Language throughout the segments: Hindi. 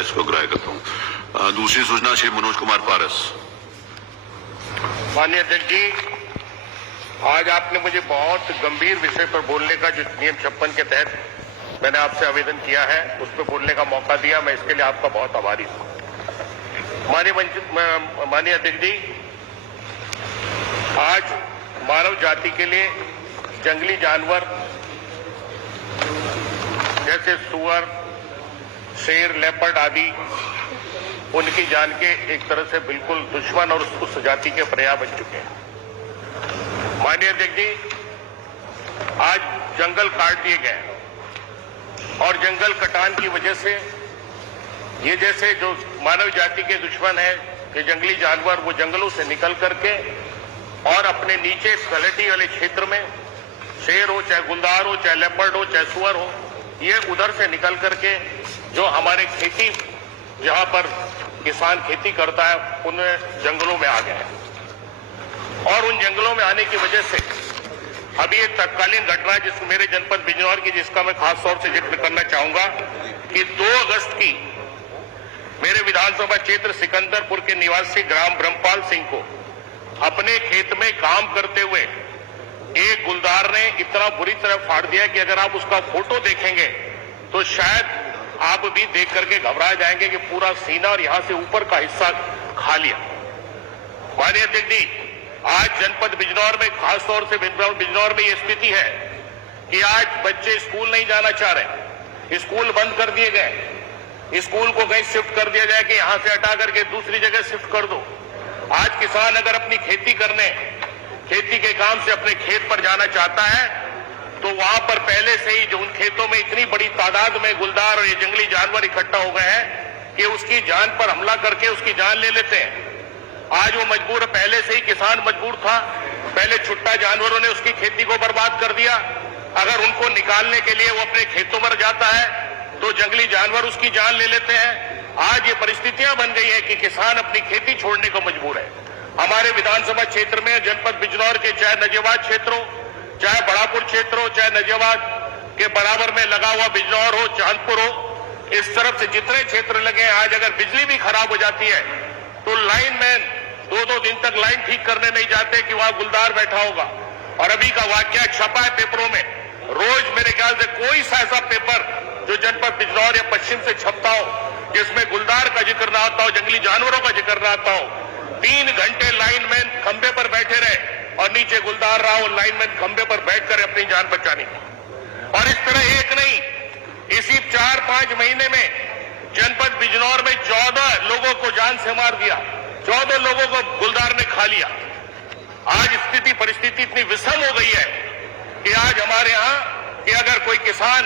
इसको ग्राह्य करता हूँ। दूसरी सूचना श्री मनोज कुमार पारस। माननीय अध्यक्ष जी, आज आपने मुझे बहुत गंभीर विषय पर बोलने का, जो नियम 56 के तहत मैंने आपसे आवेदन किया है, उस पर बोलने का मौका दिया। मैं इसके लिए आपका बहुत आभारी हूं। माननीय अध्यक्ष जी, आज मानव जाति के लिए जंगली जानवर जैसे सुअर, शेर, लेपर्ड आदि उनकी जान के एक तरह से बिल्कुल दुश्मन और उस जाति के पर्याय बन चुके हैं। माननीय अध्यक्ष जी, आज जंगल काट दिए गए और जंगल कटान की वजह से ये जैसे जो मानव जाति के दुश्मन है कि जंगली जानवर, वो जंगलों से निकल करके और अपने नीचे तलहटी वाले क्षेत्र में शेर हो, चाहे गुलदार हो, चाहे लेपर्ड हो, चाहे सुअर हो, ये उधर से निकल करके जो हमारे खेती, जहां पर किसान खेती करता है, उन जंगलों में आ गए हैं। और उन जंगलों में आने की वजह से अभी एक तत्कालीन घटना जिस मेरे जनपद बिजनौर की, जिसका मैं खास तौर से जिक्र करना चाहूंगा कि 2 अगस्त की मेरे विधानसभा क्षेत्र सिकंदरपुर के निवासी ग्राम ब्रह्मपाल सिंह को अपने खेत में काम करते हुए एक गुलदार ने इतना बुरी तरह फाड़ दिया कि अगर आप उसका फोटो देखेंगे तो शायद आप भी देख करके घबरा जाएंगे कि पूरा सीना और यहां से ऊपर का हिस्सा खा लिया। माननीय अध्यक्ष जी, आज जनपद बिजनौर में, खासतौर से बिजनौर में ये स्थिति है कि आज बच्चे स्कूल नहीं जाना चाह रहे, स्कूल बंद कर दिए गए। स्कूल को कहीं शिफ्ट कर दिया जाए कि यहां से हटा करके दूसरी जगह शिफ्ट कर दो। आज किसान अगर अपनी खेती करने, खेती के काम से अपने खेत पर जाना चाहता है तो वहां पर पहले से ही जो उन खेतों में इतनी बड़ी तादाद में गुलदार और ये जंगली जानवर इकट्ठा हो गए हैं कि उसकी जान पर हमला करके उसकी जान ले लेते हैं। आज वो मजबूर, पहले से ही किसान मजबूर था, पहले छुट्टा जानवरों ने उसकी खेती को बर्बाद कर दिया। अगर उनको निकालने के लिए वो अपने खेतों में जाता है तो जंगली जानवर उसकी जान ले लेते हैं। आज ये परिस्थितियां बन गई है कि किसान अपनी खेती छोड़ने को मजबूर है। हमारे विधानसभा क्षेत्र में जनपद बिजनौर के चाहे नजेबाद क्षेत्र हो, चाहे बड़ापुर क्षेत्र हो, चाहे नजेबाद के बराबर में लगा हुआ बिजनौर हो, चांदपुर हो, इस तरफ से जितने क्षेत्र लगे हैं, आज अगर बिजली भी खराब हो जाती है तो लाइनमैन 2-2 दिन तक लाइन ठीक करने नहीं जाते कि वहां गुलदार बैठा होगा। और अभी का वाकया छपा है पेपरों में, रोज मेरे ख्याल से कोई सा ऐसा पेपर जो जनपद बिजनौर या पश्चिम से छपता हो जिसमें गुलदार का जिक्र ना आता हो, जंगली जानवरों का जिक्र ना आता हो। 3 घंटे लाइनमैन खंबे पर बैठे रहे और नीचे गुलदार रहा हो, लाइनमैन खंबे पर बैठकर अपनी जान बचाने की। और इस तरह एक नहीं, इसी 4-5 महीने में जनपद बिजनौर में 14 लोगों को जान से मार दिया, 14 लोगों को गुलदार ने खा लिया। आज स्थिति, परिस्थिति इतनी विषम हो गई है कि आज हमारे यहां कि अगर कोई किसान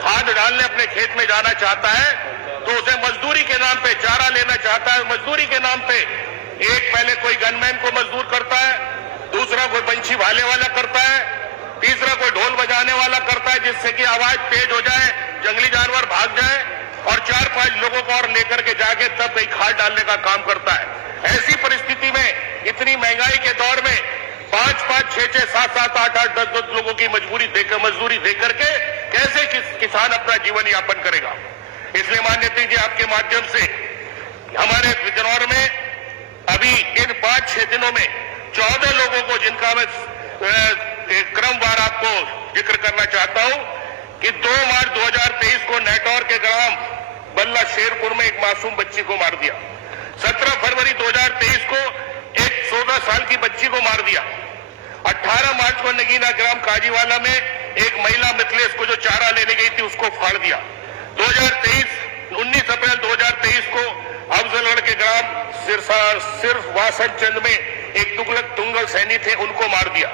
खाद डालने अपने खेत में जाना चाहता है तो उसे मजदूरी के नाम पे, चारा लेना चाहता है मजदूरी के नाम पे, एक पहले कोई गनमैन को मजदूर करता है, दूसरा कोई पंछी भाले वाला करता है, तीसरा कोई ढोल बजाने वाला करता है जिससे कि आवाज तेज हो जाए, जंगली जानवर भाग जाए, और 4-5 लोगों को और लेकर के जाके तब कहीं खाद डालने का काम करता है। ऐसी परिस्थिति में, इतनी महंगाई के दौर में 5-5, 6-6, 7-7, 8-8, 10-10 लोगों की मजदूरी देकर के कैसे किसान अपना जीवन यापन करेगा। इसलिए माननीय अध्यक्ष जी, आपके माध्यम से हमारे बिजनौर में अभी इन 5-6 दिनों में 14 लोगों को, जिनका मैं क्रमवार आपको जिक्र करना चाहता हूं कि 2 मार्च 2023 को नेटौर के ग्राम बल्ला शेरपुर में एक मासूम बच्ची को मार दिया। 17 फरवरी 2023 को एक 14 साल की बच्ची को मार दिया। 18 मार्च को नगीना ग्राम काजीवाला में एक महिला मिथिलेश को जो चारा लेने गई थी उसको फाड़ दिया। 19 अप्रैल 2023 को अफजलगढ़ के ग्राम सिर्फ वासन चंद में एक तुंगल सैनी थे, उनको मार दिया।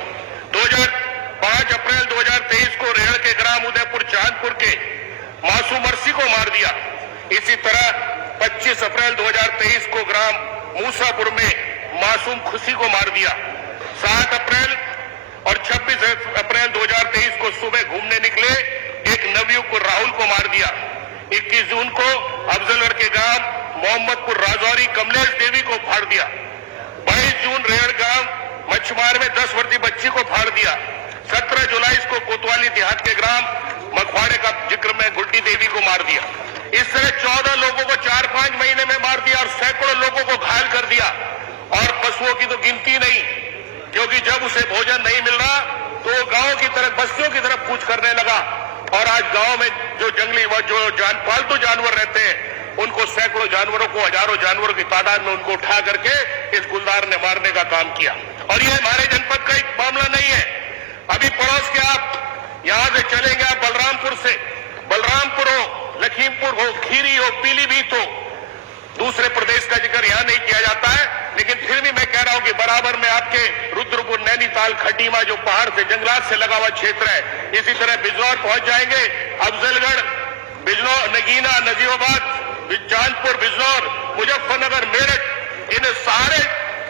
5 अप्रैल 2023 को रेहड़ के ग्राम उदयपुर चांदपुर के मासूम मरसी को मार दिया। इसी तरह 25 अप्रैल 2023 को ग्राम मूसापुर में मासूम खुशी को मार दिया। 7 अप्रैल और 26 अप्रैल 2023 को सुबह घूमने निकले एक नवयुवक को, राहुल को मार दिया। 21 जून को अफजलगढ़ के ग्राम मोहम्मदपुर राजौरी कमलेश देवी को फाड़ दिया। 22 जून रेहड़ गांव मछमार में 10 वर्षीय बच्ची को फाड़ दिया। 17 जुलाई को कोतवाली देहात के ग्राम मखवाड़े का जिक्र में गुड्डी देवी को मार दिया। इस तरह 14 लोगों को 4 की तो गिनती नहीं, क्योंकि जब उसे भोजन नहीं मिल रहा तो वो गांव की तरफ, बस्तियों की तरफ कूच करने लगा। और आज गांव में जो जंगली जो पालतू जानवर रहते हैं, उनको सैकड़ों जानवरों को, हजारों जानवरों की तादाद में उनको उठा करके इस गुलदार ने मारने का काम किया। और ये हमारे जनपद का एक मामला नहीं है। अभी पड़ोस के आप यहां से चलेंगे, आप बलरामपुर से, बलरामपुर हो, लखीमपुर हो, खीरी हो, पीलीभीत हो, दूसरे प्रदेश का जिक्र यहां नहीं किया जाता है, लेकिन फिर भी मैं कह रहा हूं कि बराबर में आपके रुद्रपुर, नैनीताल, खटीमा जो पहाड़ से, जंगलात से लगा हुआ क्षेत्र है, इसी तरह बिजनौर पहुंच जाएंगे, अफजलगढ़, बिजनौर, नगीना, नजीबाबाद, चांदपुर, बिजनौर, मुजफ्फरनगर, मेरठ, इन सारे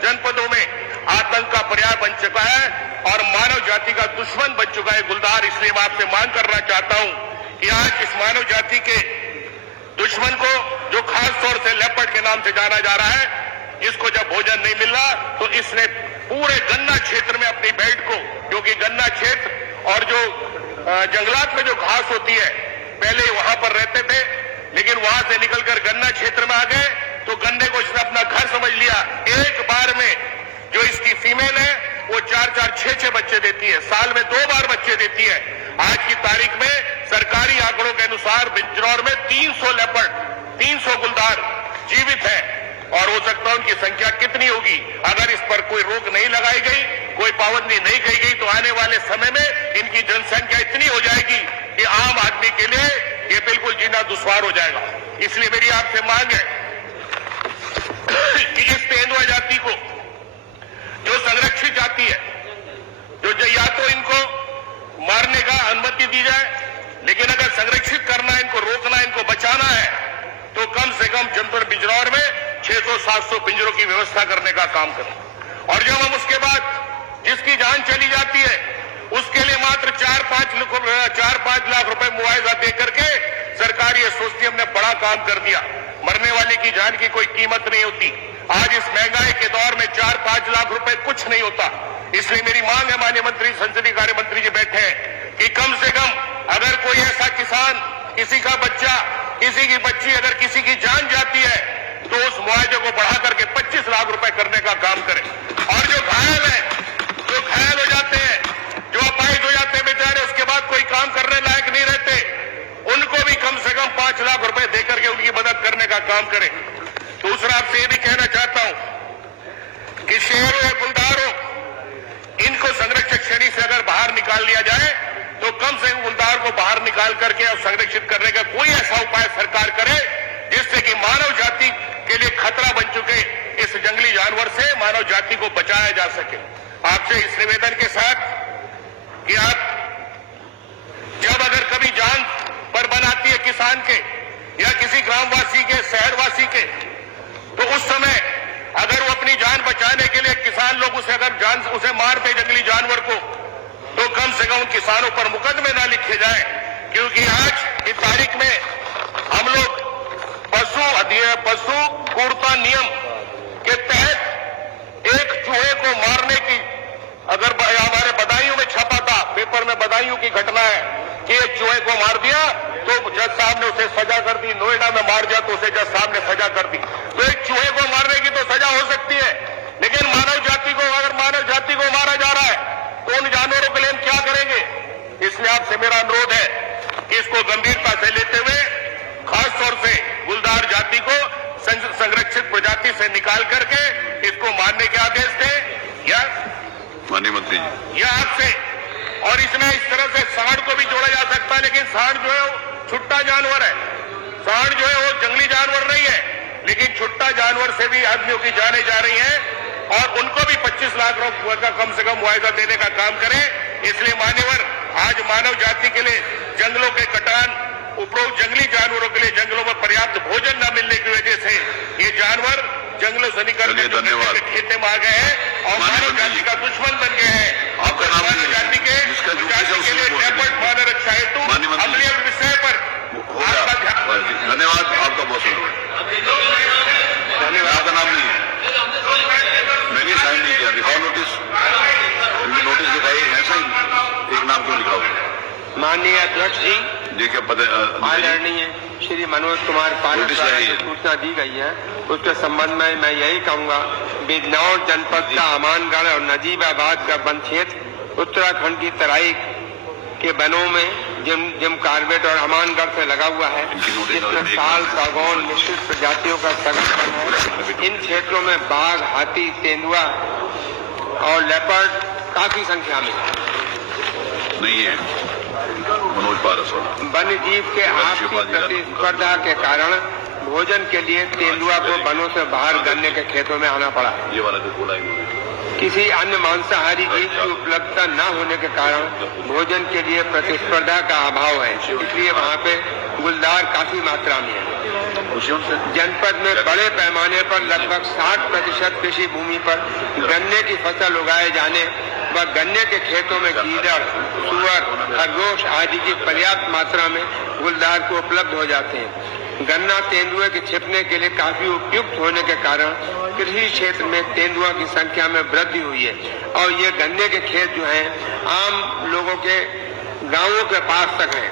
जनपदों में आतंक का पर्याय बन चुका है और मानव जाति का दुश्मन बन चुका है गुलदार। इसलिए मैं आपसे मांग करना चाहता हूं कि आज इस मानव जाति के दुश्मन को, जो खास तौर से लेपर्ड के नाम से जाना जा रहा है, इसको जब भोजन नहीं मिल रहा तो इसने पूरे गन्ना क्षेत्र में अपनी बेल्ट को, क्योंकि गन्ना क्षेत्र और जो जंगलात में जो घास होती है, पहले वहां पर रहते थे, लेकिन वहां से निकलकर गन्ना क्षेत्र में आ गए तो गन्ने को इसने अपना घर समझ लिया। एक बार में जो इसकी फीमेल है वो 4-4, 6-6 बच्चे देती है, साल में 2 बार बच्चे देती है। आज की तारीख में सरकारी आंकड़ों के अनुसार बिजनौर में 300 लेपर्ड, 300 गुलदार जीवित है और हो सकता है उनकी संख्या कितनी होगी। अगर इस पर कोई रोक नहीं लगाई गई, कोई पाबंदी नहीं की गई तो आने वाले समय में इनकी जनसंख्या इतनी हो जाएगी कि आम आदमी के लिए ये बिल्कुल जीना दुश्वार हो जाएगा। इसलिए मेरी आपसे मांग है कि इस तेंदुआ जाति को, जो संरक्षित जाति है, जो या तो इनको मारने का अनुमति दी जाए, लेकिन अगर संरक्षित करना है, इनको रोकना, इनको बचाना है, तो कम से कम जनपद बिजनौर में 600-700 पिंजरों की व्यवस्था करने का काम करें। और जब हम उसके बाद जिसकी जान चली जाती है उसके लिए मात्र 4-5 लाख रुपए मुआवजा दे करके सरकार ये सोचती हमने बड़ा काम कर दिया। मरने वाले की जान की कोई कीमत नहीं होती। आज इस महंगाई के दौर में 4-5 लाख रुपए कुछ नहीं होता। इसलिए मेरी मांग है, माननीय मंत्री, संसदीय कार्य मंत्री जी बैठे हैं, कि कम से कम अगर कोई ऐसा किसान, किसी का बच्चा, किसी की बच्ची, अगर किसी की जान जाती है तो उस मुआवजे को बढ़ा करके 25 लाख रुपए करने का काम करें। और जो घायल है, जो घायल हो जाते हैं, जो अपाहिज हो जाते हैं बेचारे, उसके बाद कोई काम करने लायक नहीं रहते, उनको भी कम से कम 5 लाख रुपए देकर के उनकी मदद करने का काम करें। दूसरा आपसे ये भी कहना चाहता हूं कि शेरों या गुलदारों, इनको संरक्षक श्रेणी से अगर बाहर निकाल लिया जाए तो कम से कम गुलदार को बाहर निकाल करके और संरक्षित करने का कोई ऐसा उपाय सरकार करे जिससे कि मानव जाति के लिए खतरा बन चुके इस जंगली जानवर से मानव जाति को बचाया जा सके। आपसे इस निवेदन के साथ कि आप जब अगर कभी जान पर बनाती है किसान के या किसी ग्रामवासी के, शहरवासी के, तो उस समय अगर वो अपनी जान बचाने के लिए किसान लोग उसे मारते जंगली जानवर को, तो कम से कम उन किसानों पर मुकदमे ना लिखे जाए। क्योंकि आज की तारीख में हम लोग पशु क्रूरता नियम के तहत एक चूहे को मारने की, अगर हमारे बदायूं में छपा था, पेपर में बदायूं की घटना है कि एक चूहे को मार दिया तो जज साहब ने उसे सजा कर दी। नोएडा में मार दिया तो उसे जज साहब ने सजा कर दी। तो एक चूहे को मारने की तो सजा हो सकती है, लेकिन मानव जाति को, अगर मानव जाति को मारा जा रहा है तो उन जानवरों के लिए हम क्या करेंगे। इसलिए आपसे मेरा अनुरोध है कि इसको गंभीरता से लेते हुए खासतौर से गुलदार जाति को संरक्षित प्रजाति से निकाल करके इसको मारने के आदेश दें या माननीय मंत्री जी, या आपसे। और इसमें इस तरह से सांड को भी जोड़ा जा सकता है, लेकिन सांड जो है वो छुट्टा जानवर है। सांड जो है वो जंगली जानवर नहीं है, लेकिन छुट्टा जानवर से भी आदमियों की जानें जा रही हैं और उनको भी 25 लाख रुपए का कम से कम मुआवजा देने का काम करें। इसलिए मान्यवर, आज मानव जाति के लिए जंगलों के कटान, उपरोक्त जंगली जानवरों के लिए जंगलों में पर्याप्त भोजन न मिलने की वजह से ये जानवर जंगलों से निकल के खेते में आ गए हैं और मानव जाति का दुश्मन बन गए हैं। आपका नाम मानव जाति के लिए लेपर्ड मानव रक्षा हेतु अमलीय विषय पर आपका ध्यान। धन्यवाद, आपका बहुत धन्यवाद। आपका नाम नहीं है, मैंने साइन नहीं किया, दिखाओ नोटिस, नोटिस दिखाइए, ऐसा ही एक नाम क्यों लिखा हुआ। माननीय अध्यक्ष जी, देखिए आदरणीय श्री मनोज कुमार पारिक द्वारा जो सूचना दी गई है उसके संबंध में मैं यही कहूंगा बिजनौर जनपद का अमानगढ़ और नजीबाबाद का वन क्षेत्र उत्तराखंड की तराई के वनों में जिम कार्बेट और अमानगढ़ से लगा हुआ है, जिसमें साल, सागौन, मिश्रित प्रजातियों का संगठन है। इन क्षेत्रों में बाघ, हाथी, तेंदुआ और लेपर्ड काफी संख्या में नहीं है। मनोज पारस वन्य जीव के आपसी प्रतिस्पर्धा के कारण भोजन के लिए तेंदुआ को वनों से बाहर गन्ने के खेतों में आना पड़ा। ये वाला जो बोला इन्होंने, किसी अन्य मांसाहारी जीव की उपलब्धता न होने के कारण भोजन के लिए प्रतिस्पर्धा का अभाव है, इसलिए वहाँ पे गुलदार काफी मात्रा में है। जनपद में बड़े पैमाने पर लगभग 60% कृषि भूमि पर गन्ने की फसल उगाए जाने व गन्ने के खेतों में गीदड़, सुअर, खरगोश आदि की पर्याप्त मात्रा में गुलदार को उपलब्ध हो जाते हैं। गन्ना तेंदुए के छिपने के लिए काफी उपयुक्त होने के कारण कृषि क्षेत्र में तेंदुआ की संख्या में वृद्धि हुई है और ये गन्ने के खेत जो हैं आम लोगों के गांवों के पास तक हैं।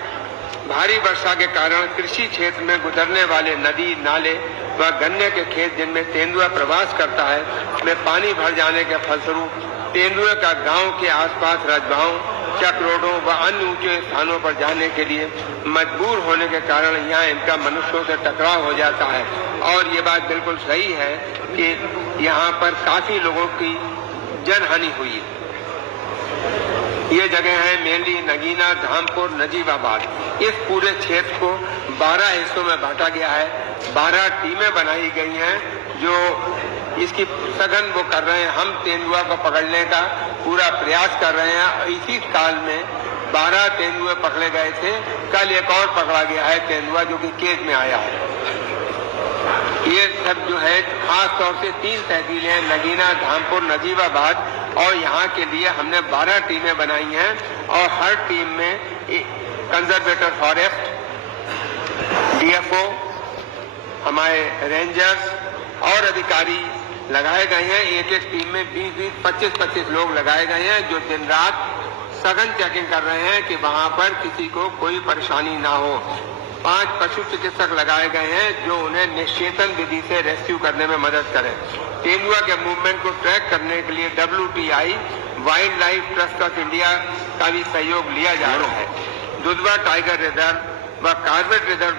भारी वर्षा के कारण कृषि क्षेत्र में गुजरने वाले नदी, नाले व गन्ने के खेत जिनमें तेंदुआ प्रवास करता है, में पानी भर जाने के फलस्वरूप तेंदुए का गांव के आसपास रजबाओं, चक रोडों व अन्य ऊंचे स्थानों पर जाने के लिए मजबूर होने के कारण यहाँ इनका मनुष्यों से टकराव हो जाता है। और ये बात बिल्कुल सही है कि यहाँ पर काफी लोगों की जनहानि हुई है। ये जगह है मेनली नगीना, धामपुर, नजीबाबाद। इस पूरे क्षेत्र को 12 हिस्सों में बांटा गया है। 12 टीमें बनाई गई हैं जो इसकी सघन वो कर रहे हैं। हम तेंदुआ को पकड़ने का पूरा प्रयास कर रहे हैं। इसी साल में 12 तेंदुए पकड़े गए थे। कल एक और पकड़ा गया है तेंदुआ जो कि केज में आया है। ये सब जो है खास तौर से 3 तहसीलें हैं, नगीना, धामपुर, नजीबाबाद, और यहाँ के लिए हमने 12 टीमें बनाई हैं और हर टीम में कंजर्वेटर फॉरेस्ट, डीएफओ, हमारे रेंजर्स और अधिकारी लगाए गए हैं। एक एक टीम में 20-20, 25-25 लोग लगाए गए हैं जो दिन रात सघन चेकिंग कर रहे हैं कि वहाँ पर किसी को कोई परेशानी ना हो। 5 पशु चिकित्सक लगाए गए हैं जो उन्हें निश्चेतन विधि से रेस्क्यू करने में मदद करें। तेंदुआ के मूवमेंट को ट्रैक करने के लिए WTI, wild life trust of India का भी सहयोग लिया जा रहा है। दुधवा टाइगर रिजर्व व कार्बेट रिजर्व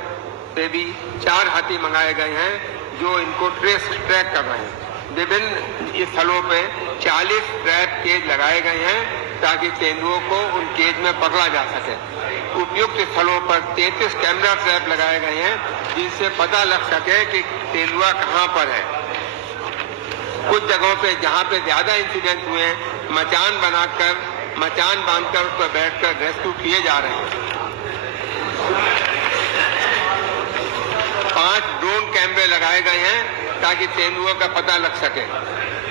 से भी 4 हाथी मंगाए गए हैं जो इनको ट्रैक कर रहे हैं। विभिन्न स्थलों पे 40 ट्रैप केज लगाए गए हैं ताकि तेंदुओं को उन केज में पकड़ा जा सके। उपयुक्त स्थलों पर 33 कैमरा ट्रैप लगाए गए हैं जिनसे पता लग सके कि तेंदुआ कहाँ पर है। कुछ जगहों पे जहाँ पे ज्यादा इंसिडेंट हुए हैं मचान बांधकर उस पर बैठकर रेस्क्यू किए जा रहे हैं। 5 ड्रोन कैमरे लगाए गए हैं ताकि तेंदुओं का पता लग सके।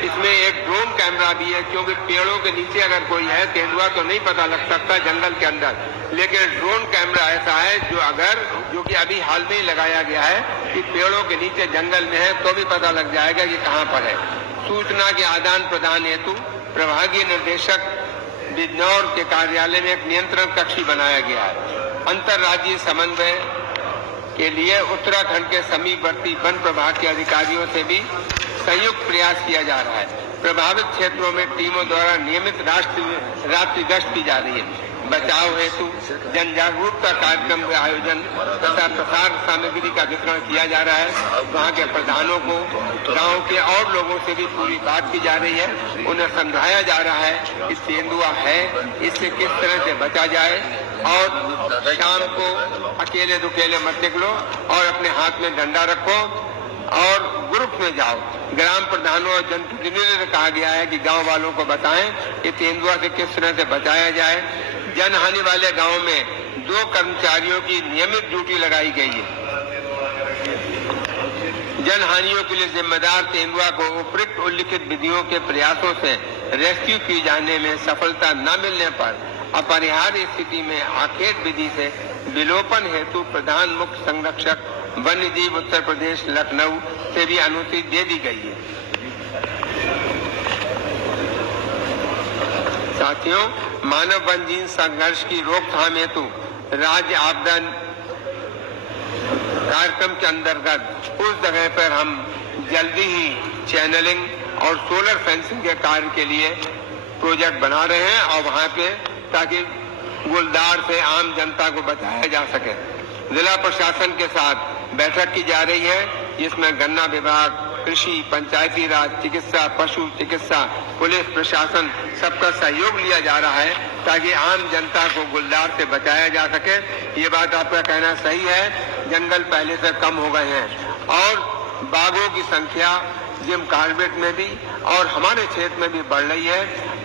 इसमें एक ड्रोन कैमरा भी है क्योंकि पेड़ों के नीचे अगर कोई है तेंदुआ तो नहीं पता लग सकता जंगल के अंदर, लेकिन ड्रोन कैमरा ऐसा है जो कि अभी हाल में ही लगाया गया है कि पेड़ों के नीचे जंगल में है तो भी पता लग जाएगा कि कहाँ पर है। सूचना के आदान प्रदान हेतु प्रभागीय निदेशक बिजनौर के कार्यालय में एक नियंत्रण कक्ष बनाया गया है। अंतर्राज्यीय समन्वय के लिए उत्तराखंड के समीपवर्ती वन प्रभाग के अधिकारियों से भी संयुक्त प्रयास किया जा रहा है। प्रभावित क्षेत्रों में टीमों द्वारा नियमित रात्रि गश्त की जा रही है। बचाव हेतु जन जागरूकता कार्यक्रम के आयोजन तथा प्रसार सामग्री का वितरण किया जा रहा है। वहाँ के प्रधानों को गांव के और लोगों से भी पूरी बात की जा रही है। उन्हें समझाया जा रहा है कि तेंदुआ है, इससे किस तरह से बचा जाए और शाम को अकेले दुकेले मत निकलो और अपने हाथ में डंडा रखो और ग्रुप में जाओ। ग्राम प्रधानों और जनप्रतिनिधियों से कहा गया है कि गांव वालों को बताएं कि तेंदुआ से किस तरह से बचाया जाए। जनहानि वाले गांव में 2 कर्मचारियों की नियमित ड्यूटी लगाई गई है। जनहानियों के लिए जिम्मेदार तेंदुआ को उपयुक्त उल्लिखित विधियों के प्रयासों से रेस्क्यू किए जाने में सफलता न मिलने पर अपरिहार्य स्थिति में आखेट विधि से विलोपन हेतु प्रधान मुख्य संरक्षक वन्य जीव उत्तर प्रदेश लखनऊ से भी अनुमति दे दी गई है। साथियों, मानव वन जीव संघर्ष की रोकथाम हेतु राज्य आपदा कार्यक्रम के अंतर्गत उस जगह पर हम जल्दी ही चैनलिंग और सोलर फेंसिंग के कार्य के लिए प्रोजेक्ट बना रहे हैं और वहां पे ताकि गुलदार से आम जनता को बचाया जा सके। जिला प्रशासन के साथ बैठक की जा रही है जिसमें गन्ना विभाग, कृषि, पंचायती राज, चिकित्सा, पशु चिकित्सा, पुलिस प्रशासन सबका सहयोग लिया जा रहा है ताकि आम जनता को गुलदार से बचाया जा सके। ये बात आपका कहना सही है, जंगल पहले से कम हो गए हैं और बाघों की संख्या जिम कार्बेट में भी और हमारे क्षेत्र में भी बढ़ रही है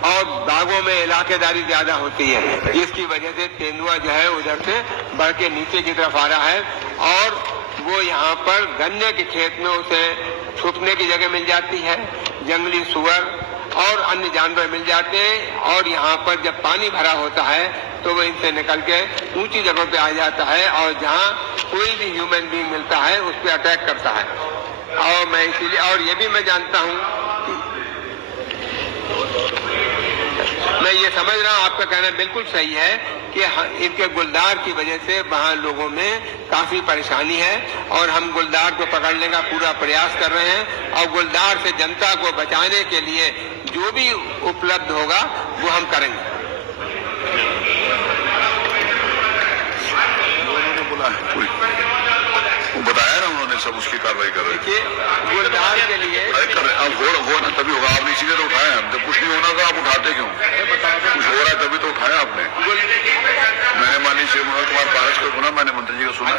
और बाघों में इलाकेदारी ज्यादा होती है, जिसकी वजह से तेंदुआ जो है उधर से बढ़ के नीचे की तरफ आ रहा है और वो यहाँ पर गन्ने के खेत में उसे छुपने की जगह मिल जाती है, जंगली सुअर और अन्य जानवर मिल जाते हैं और यहाँ पर जब पानी भरा होता है तो वो इनसे निकल के ऊंची जगहों पे आ जाता है और जहाँ कोई भी ह्यूमन बीइंग मिलता है उस पर अटैक करता है। और मैं इसीलिए और ये भी मैं जानता हूँ कि मैं ये समझ रहा हूँ, आपका कहना बिल्कुल सही है कि इनके गुलदार की वजह से वहाँ लोगों में काफी परेशानी है और हम गुलदार को पकड़ने का पूरा प्रयास कर रहे हैं और गुलदार से जनता को बचाने के लिए जो भी उपलब्ध होगा वो हम करेंगे। वो बताया ना उन्होंने सब उसकी कार्रवाई कर रहे हैं। देखिए गुलदार के लिए कर रहे अब हो ना तभी होगा, आपने इसीलिए तो उठाया। जब कुछ नहीं होना था आप उठाते क्यों? कुछ हो रहा है तभी तो उठाया आपने। मैंने माननीय श्री मनोहर कुमार पारस को सुना, मैंने मंत्री जी को सुना,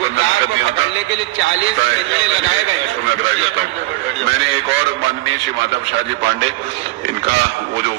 गुलदार को पकड़ने के लिए 40 लगाए गए। इसको मैं अग्राह्य करता हूँ। मैंने एक और माननीय श्री माता प्रसाद जी पांडे, इनका वो जो